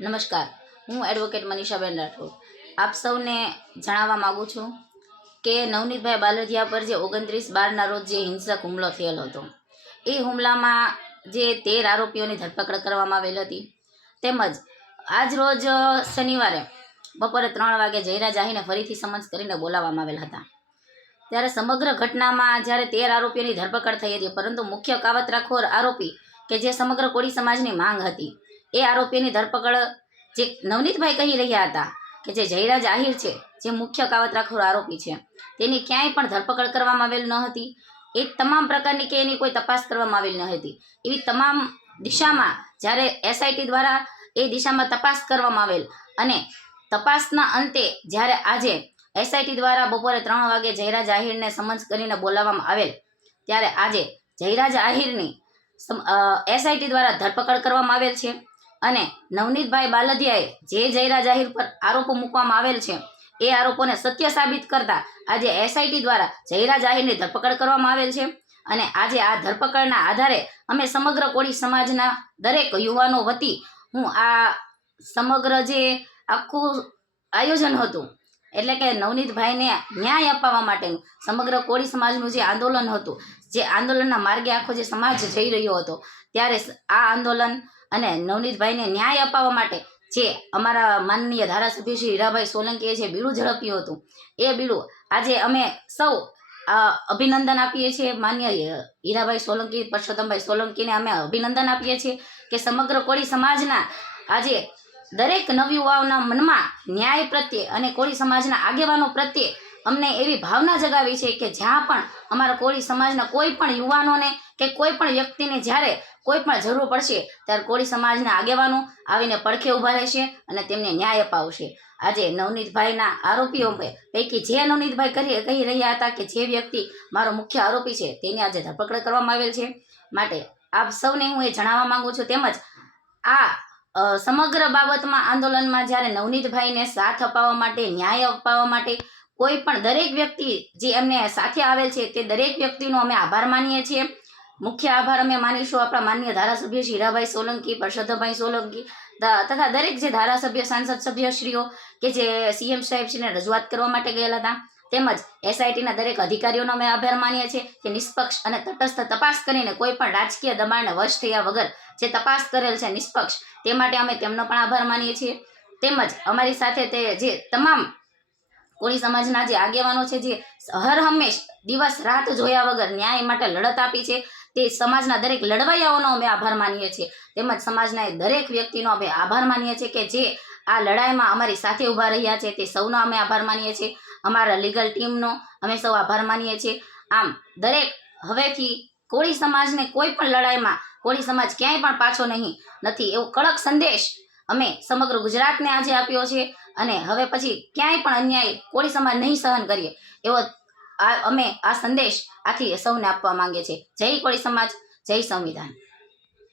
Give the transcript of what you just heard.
નમસ્કાર, હું એડવોકેટ મનીષાબેન રાઠોડ આપ સૌને જણાવવા માગું છું કે નવનીતભાઈ બાલદિયા પર જે 29/12ના રોજ જે હિંસક હુમલો થયેલો હતો એ હુમલામાં જે 13 આરોપીઓની ધરપકડ કરવામાં આવેલ હતી તેમજ આજ રોજ શનિવારે બપોરે 3 વાગે જયરા જાહીને ફરીથી સમન્સ કરીને બોલાવવામાં આવેલ હતા। ત્યારે સમગ્ર ઘટનામાં જ્યારે 13 આરોપીઓની ધરપકડ થઈ હતી, પરંતુ મુખ્ય કાવતરાખોર આરોપી કે જે સમગ્ર કોળી સમાજની માંગ હતી એ આરોપીની ધરપકડ જે નવનીતભાઈ કહી રહ્યા હતા કે જે જયરાજ આહિર છે, જે મુખ્ય કાવતરાખોર આરોપી છે, તેની ક્યાંય પણ ધરપકડ કરવામાં આવેલ ન હતી। એ તમામ પ્રકારની કે એની કોઈ તપાસ કરવામાં આવેલ ન હતી। એવી તમામ દિશામાં જ્યારે એસઆઈટી દ્વારા એ દિશામાં તપાસ કરવામાં આવેલ અને તપાસના અંતે જ્યારે આજે એસઆઈટી દ્વારા બપોરે 3 વાગે જયરાજ આહિરને સમન્સ કરીને બોલાવવામાં આવેલ, ત્યારે આજે જયરાજ આહિરની એસઆઈટી દ્વારા ધરપકડ કરવામાં આવેલ છે અને નવનીતભાઈ બાલદિયાએ જે જયરાજ આહિર પર આરોપો મૂકવામાં આવેલ છે એ આરોપોને સત્ય સાબિત કરતા આજે એસઆઈટી દ્વારા જયરાજ આહિરની ધરપકડ કરવામાં આવેલ છે। અને આજે આ ધરપકડના આધારે અમે સમગ્ર કોળી સમાજના દરેક યુવાનો વતી હું આ સમગ્ર જે આખું આયોજન હતું, એટલે કે નવનીતભાઈને ન્યાય અપાવવા માટેનું સમગ્ર કોળી સમાજનું જે આંદોલન હતું, જે આંદોલનના માર્ગે આખો જે સમાજ જઈ રહ્યો હતો, ત્યારે આ આંદોલન અને નવનીતભાઈને ન્યાય અપાવવા માટે જે અમારા માનનીય ધારાસભ્ય શ્રી હીરાભાઈ સોલંકીએ જે બીડું ઝડપ્યું હતું એ બીડું આજે અમે સૌ અભિનંદન આપીએ છીએ। માન્ય હીરાભાઈ સોલંકી, પરસોત્તમભાઈ સોલંકીને અમે અભિનંદન આપીએ છીએ કે સમગ્ર કોળી સમાજના આજે દરેક નવયુવાઓના મનમાં ન્યાય પ્રત્યે અને કોળી સમાજના આગેવાનો પ્રત્યે અમને એવી ભાવના જગાવી છે કે જ્યાં પણ અમારા કોળી સમાજના કોઈ પણ યુવાનોને કે કોઈ પણ વ્યક્તિને જ્યારે કોઈ પણ જરૂર પડશે ત્યારે કોળી સમાજના આગેવાનો આવીને પડખે ઊભા રહેશે અને તેમને ન્યાય અપાવશે। આજે નવનીતભાઈના આરોપીઓ પૈકી જે નવનીતભાઈ કહી રહ્યા હતા કે જે વ્યક્તિ મારો મુખ્ય આરોપી છે તેની આજે ધરપકડ કરવામાં આવેલ છે। માટે આપ સૌને હું એ જણાવવા માંગુ છું, તેમજ આ સમગ્ર બાબતમાં આંદોલનમાં જ્યારે નવનીતભાઈને સાથ અપાવવા માટે, ન્યાય અપાવવા માટે કોઈ પણ દરેક વ્યક્તિ જે એમને સાથે આવેલ છે તે દરેક વ્યક્તિનો અમે આભાર માનીએ છીએ। મુખ્ય આભાર અમે માનીશું આપણા માન્ય ધારાસભ્ય શ્રી હીરાભાઈ સોલંકી, પરસોત્તમભાઈ સોલંકી તથા દરેક જે ધારાસભ્ય, સાંસદ સભ્યશ્રીઓ કે જે સીએમ સાહેબશ્રીને રજૂઆત કરવા માટે ગયેલા હતા, તેમજ એસઆઈટીના દરેક અધિકારીઓનો અમે આભાર માનીએ છીએ કે નિષ્પક્ષ અને તટસ્થ તપાસ કરીને કોઈ પણ રાજકીય દબાણને વશ થયા વગર જે તપાસ કરેલ છે નિષ્પક્ષ, તે માટે અમે તેમનો પણ આભાર માનીએ છીએ। તેમજ અમારી સાથે તે જે તમામ કોળી સમાજના જે આગેવાનો છે જે હર હંમેશ દિવસ રાત જોયા વગર ન્યાય માટે લડત આપી છે, તે સમાજના દરેક લડવૈયાઓનો અમે આભાર માનીએ છીએ। તેમજ સમાજના દરેક વ્યક્તિનો અમે આભાર માનીએ છીએ કે જે આ લડાઈમાં અમારી સાથે ઊભા રહ્યા છે, તે સૌનો અમે આભાર માનીએ છીએ। અમારા લીગલ ટીમનો અમે સૌ આભાર માનીએ છીએ। આમ દરેક હવેથી કોળી સમાજને કોઈ પણ લડાઈમાં કોળી સમાજ ક્યાંય પણ પાછો નથી એવો કડક સંદેશ અમે સમગ્ર ગુજરાતને આજે આપ્યો છે અને હવે પછી ક્યાંય પણ અન્યાય કોળી સમાજ નહીં સહન કરીએ એવો અમે આ સંદેશ આથી સૌને આપવા માંગીએ છીએ। જય કોળી સમાજ, જય સંવિધાન।